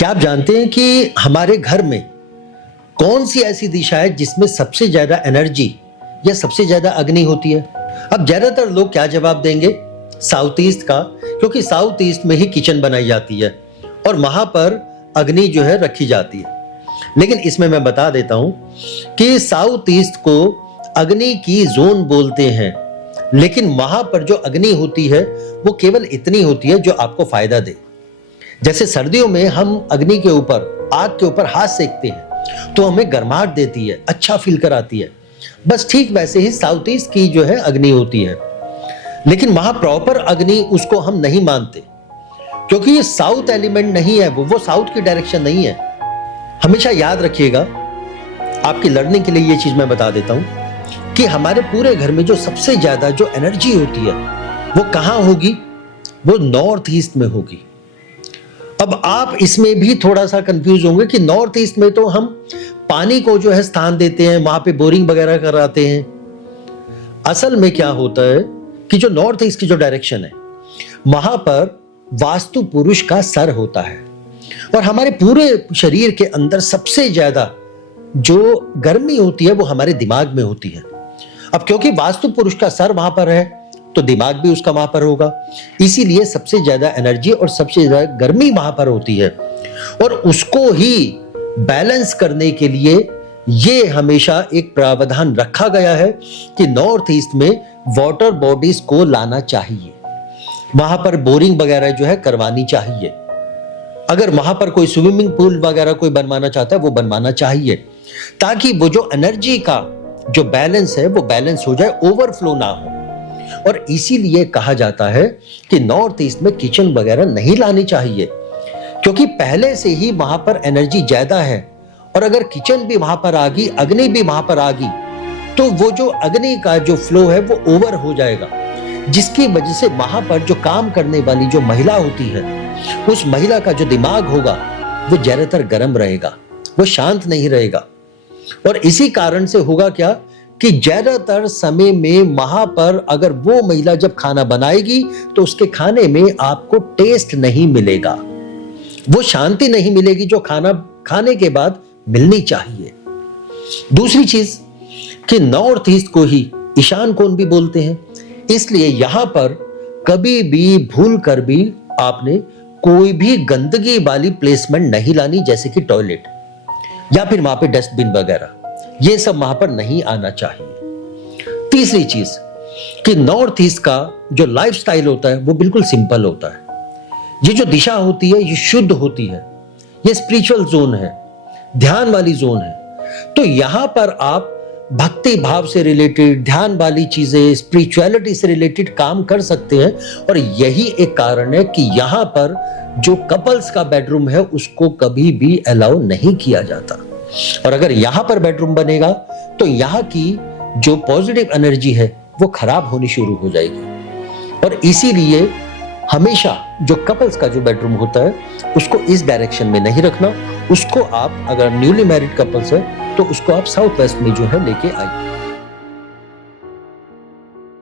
क्या आप जानते हैं कि हमारे घर में कौन सी ऐसी दिशा है जिसमें सबसे ज्यादा एनर्जी या सबसे ज्यादा अग्नि होती है? अब ज्यादातर लोग क्या जवाब देंगे? साउथ ईस्ट का, क्योंकि साउथ ईस्ट में ही किचन बनाई जाती है और वहां पर अग्नि जो है रखी जाती है। लेकिन इसमें मैं बता देता हूं कि साउथ ईस्ट को अग्नि की जोन बोलते हैं, लेकिन वहां पर जो अग्नि होती है वो केवल इतनी होती है जो आपको फायदा दे। जैसे सर्दियों में हम अग्नि के ऊपर, आग के ऊपर हाथ सेकते हैं तो हमें गर्माहट देती है, अच्छा फील कराती है। बस ठीक वैसे ही साउथ ईस्ट की जो है अग्नि होती है, लेकिन वहां प्रॉपर अग्नि उसको हम नहीं मानते, क्योंकि ये साउथ एलिमेंट नहीं है, वो साउथ की डायरेक्शन नहीं है। हमेशा याद रखिएगा, आपकी लर्निंग के लिए ये चीज मैं बता देता हूं कि हमारे पूरे घर में जो सबसे ज्यादा जो एनर्जी होती है वो कहां होगी? वो नॉर्थ ईस्ट में होगी। अब आप इसमें भी थोड़ा सा कंफ्यूज होंगे कि नॉर्थ ईस्ट में तो हम पानी को जो है स्थान देते हैं, वहां पे बोरिंग वगैरह कराते हैं। असल में क्या होता है कि जो नॉर्थ ईस्ट की जो डायरेक्शन है वहां पर वास्तु पुरुष का सर होता है और हमारे पूरे शरीर के अंदर सबसे ज्यादा जो गर्मी होती है वो हमारे दिमाग में होती है। अब क्योंकि वास्तु पुरुष का सर वहां पर है तो दिमाग भी उसका वहां पर होगा, इसीलिए सबसे ज्यादा एनर्जी और सबसे ज्यादा गर्मी वहां पर होती है। और उसको ही बैलेंस करने के लिए ये हमेशा एक प्रावधान रखा गया है कि नॉर्थ ईस्ट में वाटर बॉडीज को लाना चाहिए, वहां पर बोरिंग वगैरह जो है करवानी चाहिए। अगर वहां पर कोई स्विमिंग पूल वगैरह कोई बनवाना चाहता है वो बनवाना चाहिए, ताकि वो जो एनर्जी का जो बैलेंस है वो बैलेंस हो जाए, ओवरफ्लो ना हो। और इसीलिए कहा जाता है कि नॉर्थ ईस्ट में किचन वगैरह नहीं लानी चाहिए, क्योंकि पहले से ही वहां पर एनर्जी ज्यादा है। और अगर किचन भी वहां पर आ गई, अग्नि भी वहां पर आ गई, तो वो जो अग्नि का जो फ्लो है वो ओवर हो जाएगा, जिसकी वजह से वहां पर जो काम करने वाली जो महिला होती है, उस महिला का जो दिमाग होगा वो ज्यादातर गर्म रहेगा, वो शांत नहीं रहेगा। और इसी कारण से होगा क्या कि ज्यादातर समय में वहां पर अगर वो महिला जब खाना बनाएगी तो उसके खाने में आपको टेस्ट नहीं मिलेगा, वो शांति नहीं मिलेगी जो खाना खाने के बाद मिलनी चाहिए। दूसरी चीज कि नॉर्थ ईस्ट को ही ईशान कोण भी बोलते हैं, इसलिए यहां पर कभी भी भूल कर भी आपने कोई भी गंदगी वाली प्लेसमेंट नहीं लानी, जैसे कि टॉयलेट या फिर वहां पे डस्टबिन वगैरह, ये सब वहां पर नहीं आना चाहिए। तीसरी चीज कि नॉर्थ ईस्ट का जो लाइफस्टाइल होता है वो बिल्कुल सिंपल होता है। ये जो दिशा होती है ये शुद्ध होती है, ये स्पिरिचुअल जोन है, ध्यान वाली जोन है। तो यहां पर आप भक्ति भाव से रिलेटेड, ध्यान वाली चीजें, स्पिरिचुअलिटी से रिलेटेड काम कर सकते हैं। और यही एक कारण है कि यहां पर जो कपल्स का बेडरूम है उसको कभी भी अलाउ नहीं किया जाता। और अगर यहां पर बेडरूम बनेगा तो यहां की जो पॉजिटिव एनर्जी है वो खराब होनी शुरू हो जाएगी। और इसीलिए हमेशा जो कपल्स का जो बेडरूम होता है उसको इस डायरेक्शन में नहीं रखना, उसको आप अगर न्यूली मैरिड कपल्स है तो उसको आप साउथ वेस्ट में जो है लेके आइए।